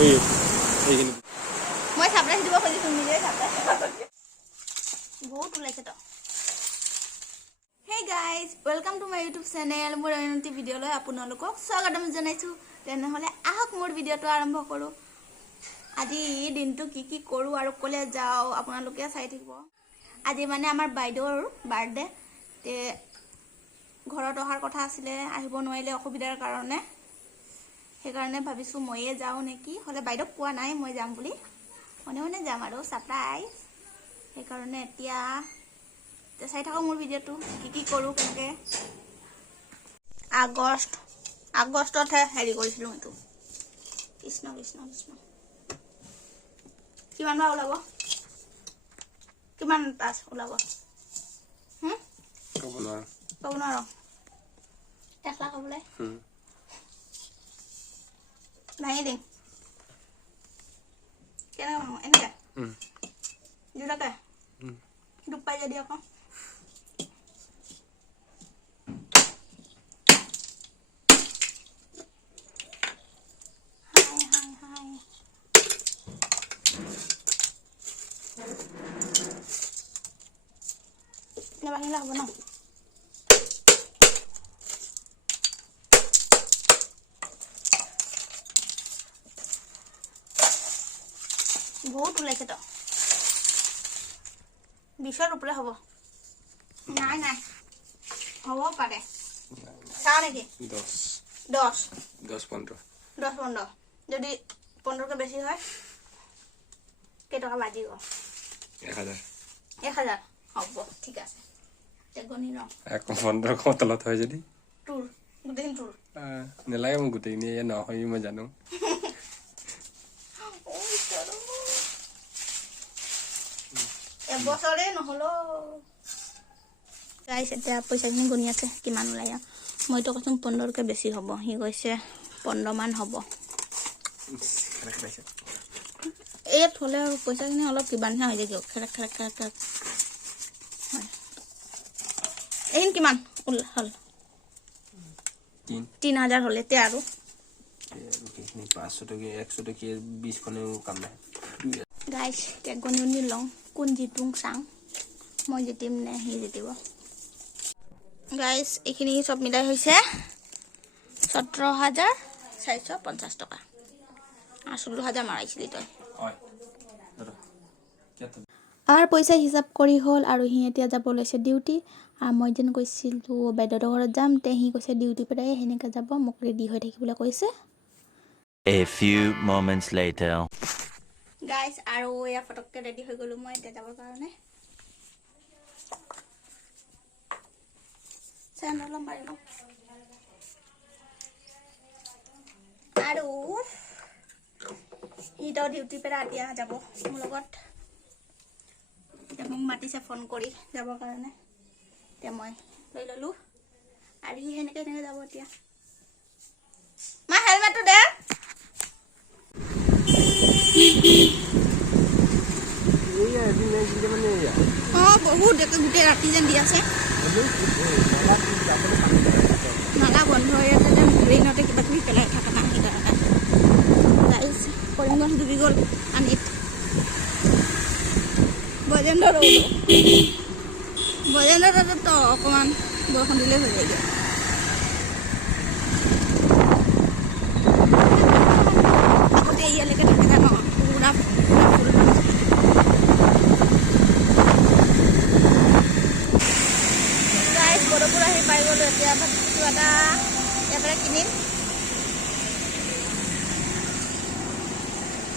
মই সাপ্ৰাইজ দিব খুজিছোঁ নিজে সাপ্ৰাইজ বহুত ওলাইছে তো Hey guys, welcome to my YouTube channel. মোৰ অনন্তি ভিডিঅ'লৈ আপোনালোকক স্বাগতম জনাইছোঁ। তেনেহলে আহক মোৰ ভিডিঅ'টো আৰম্ভ কৰোঁ। আজি দিনটো কি কৰোঁ আৰু কলে যাওঁ আপোনালোকে চাই থাকিব। আজি মানে আমাৰ বাইদেউৰ বাৰ্থডে তে ঘৰত অহাৰ কথা আছিলে আহিব নোৱাৰিলে অসুবিধাৰ কাৰণে সেইকাৰণে ভাবিছোঁ ময়ে যাওঁ নেকি হলে বাইদেউক কোৱা নাই মই যাম বুলি মনে যাম আৰু সাৰপ্ৰাইজ সেইকাৰণে এতিয়া চাই থাকক মোৰ ভিডিঅ'টো কি কৰোঁ কেনেকৈ আগষ্টতহে হেৰি কৰিছিলোঁ এইটো কৃষ্ণ কিমান বা ওলাব কিমান পাছ ওলাব ক'ব নোৱাৰো 1 লাখ হ'বলৈ নাই দিম কেনেকৈ এনেকৈ দুটাকৈ ডুব পাই যদি আকৌ বাহিলে হ'ব ন বহুত ওলাইছে তো 20ৰ ওপৰে হ'ব নাই হ'ব পাৰে চাও নেকি 10-15 যদি 15কে বেছি হয় কেইটকা বাজিব 1000 হ'ব ঠিক আছে গণি ন 1500 তলত হয় যদি টুৰ গোটেইখিনি টুৰ নেলাগে মোক গোটেইখিনি নহয় মই জানো এবছৰে নহলো গাইছ এতিয়া পইচাখিনি গণি আছে কিমান ওলাই মইতো কৈছোঁ 15কে বেছি হ'ব সি কৈছে 15 মান হ'ব ইয়াত হ'লে আৰু পইচাখিনি অলপ কিবা নিচিনা হৈ যায় খেৰেক এইখিনি কিমান হ'ল 3000 হ'লে তে আৰু 500 টকা 100 টকা 20 খনেও কাম নাই গাইছ এতিয়া গণি লওঁ কোন জিতুং চাং মই জিতিম নে সি জিতিব গাইছ এইখিনি চব মিলাই হৈছে 17450 টকা 16000 মাৰাইছিলি তই আমাৰ পইচা হিচাপ কৰি হ'ল আৰু সি এতিয়া যাব লৈছে ডিউটি আৰু মই যেন কৈছিলোঁ বাইদেউৰ ঘৰত যাম তে সি কৈছে ডিউটি পৰাই সেনেকৈ যাব মোক ৰেডি হৈ থাকিবলৈ কৈছে A few moments later গাইছ আৰু এয়া ফটককে ৰেডি হৈ গ'লো মই এতিয়া যাবৰ কাৰণে চেণ্ডেল মাৰি লওঁ আৰু ইটো ডিউটি পৰা এতিয়া যাব মোৰ লগত এতিয়া মোক মাতিছে ফোন কৰি যাবৰ কাৰণে এতিয়া মই লৈ ল'লোঁ আৰু সি সেনেকৈ যাব এতিয়া মা হেলমেটটো দে বহুত গোটেই ৰাতি যেন দি আছে নালা বন্ধ ইয়াতে যেন ব্ৰেইনতে কিবা কিবি পেলাই থকা নাই সেইকাৰণে কৰিমগঞ্জ ডুবি গ'ল পানীত বজেন্দ্ৰতো অকণমান বৰষুণ দিলে হৈ যায়গৈ আগতে ইয়ালৈকে থাকে ন পুৰা বৰপুৰ আহি পাই গ'লো এতিয়া ভাবিছোঁ এটা ইয়াৰ পৰা কিনিম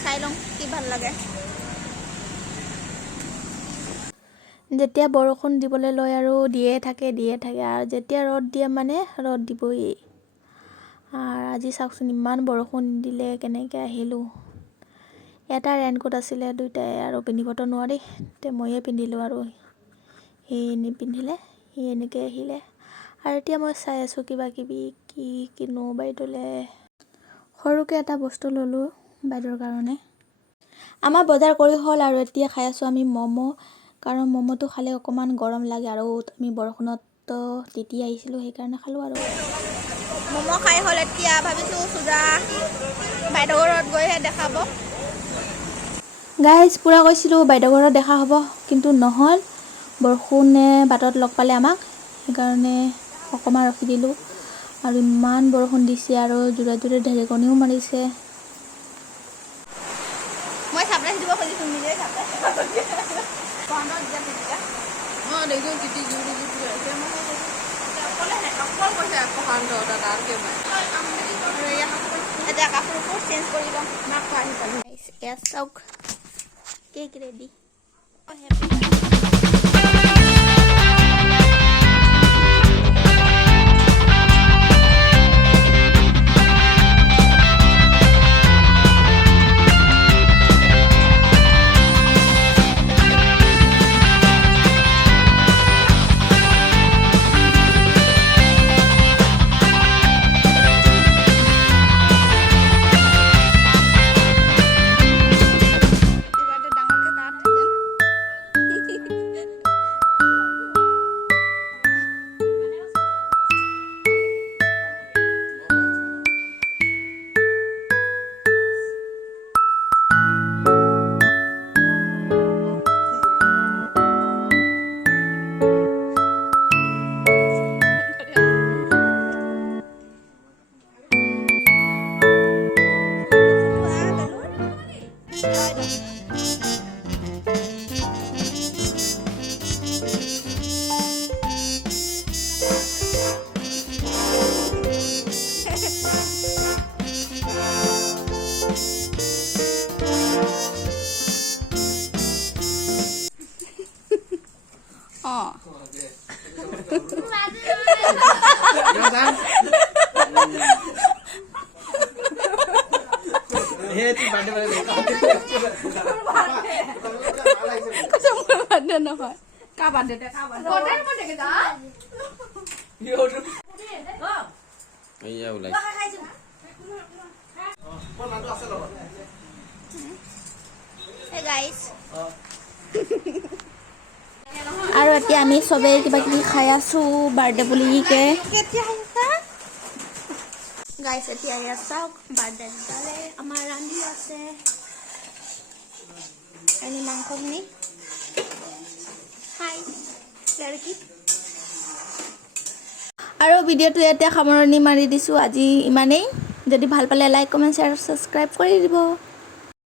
খাই লওঁ কি ভাল লাগে যেতিয়া বৰষুণ দিবলৈ লয় আৰু দিয়ে থাকে আৰু যেতিয়া ৰ'দ দিয়ে মানে ৰ'দ দিবই আৰু আজি চাওকচোন ইমান বৰষুণ দিলে কেনেকৈ আহিলোঁ এটা ৰেইনকোট আছিলে দুইটাই আৰু পিন্ধিবতো নোৱাৰি তে ময়ে পিন্ধিলোঁ আৰু সি নিপিন্ধিলে সি এনেকৈ আহিলে আৰু এতিয়া মই চাই আছোঁ কিবা কিবি কি কিনো বাইদেউলৈ সৰুকৈ এটা বস্তু ল'লোঁ বাইদেউৰ কাৰণে আমাৰ বজাৰ কৰি হ'ল আৰু এতিয়া খাই আছোঁ আমি ম'ম' কাৰণ ম'ম'টো খালে অকণমান গৰম লাগে আৰু আমি বৰষুণত তিতি আহিছিলোঁ সেইকাৰণে খালোঁ আৰু ম'ম' খাই হ'ল এতিয়া ভাবিছোঁ চুজা বাইদেউ ঘৰত গৈহে দেখাব গাইজ পুৰা কৈছিলোঁ বাইদেউ ঘৰত দেখা হ'ব কিন্তু নহ'ল বৰষুণে বাটত লগ পালে আমাক সেইকাৰণে অকণমান ৰখি দিলোঁ আৰু ইমান বৰষুণ দিছে আৰু জোৰে জোৰে ঢেৰেকণিও মাৰিছে মই চাপ্ৰাইজ দিব খুজিছোঁ নিজে চাপ্ৰাইজ এতিয়া কাপোৰবোৰ চেঞ্জ কৰি ল'ম ইয়াত চাওক কেক ৰেডি নহয় কা বাৰ্থডে এইয়া ওলাইছে আৰু এতিয়া আমি চবেই কিবা কিবি খাই আছো বাৰ্থডে বুলিকে গাইছ এতিয়া ইয়াত চাওক বাৰ্থডে ডালে আমাৰ ৰান্ধি আছে এনে মাংসখিনি হাই লড়কি আৰু ভিডিঅ'টো এতিয়া সামৰণি মাৰি দিছোঁ আজি ইমানেই যদি ভাল পালে লাইক কমেণ্ট শ্বেয়াৰ ছাবস্ক্ৰাইব কৰি দিব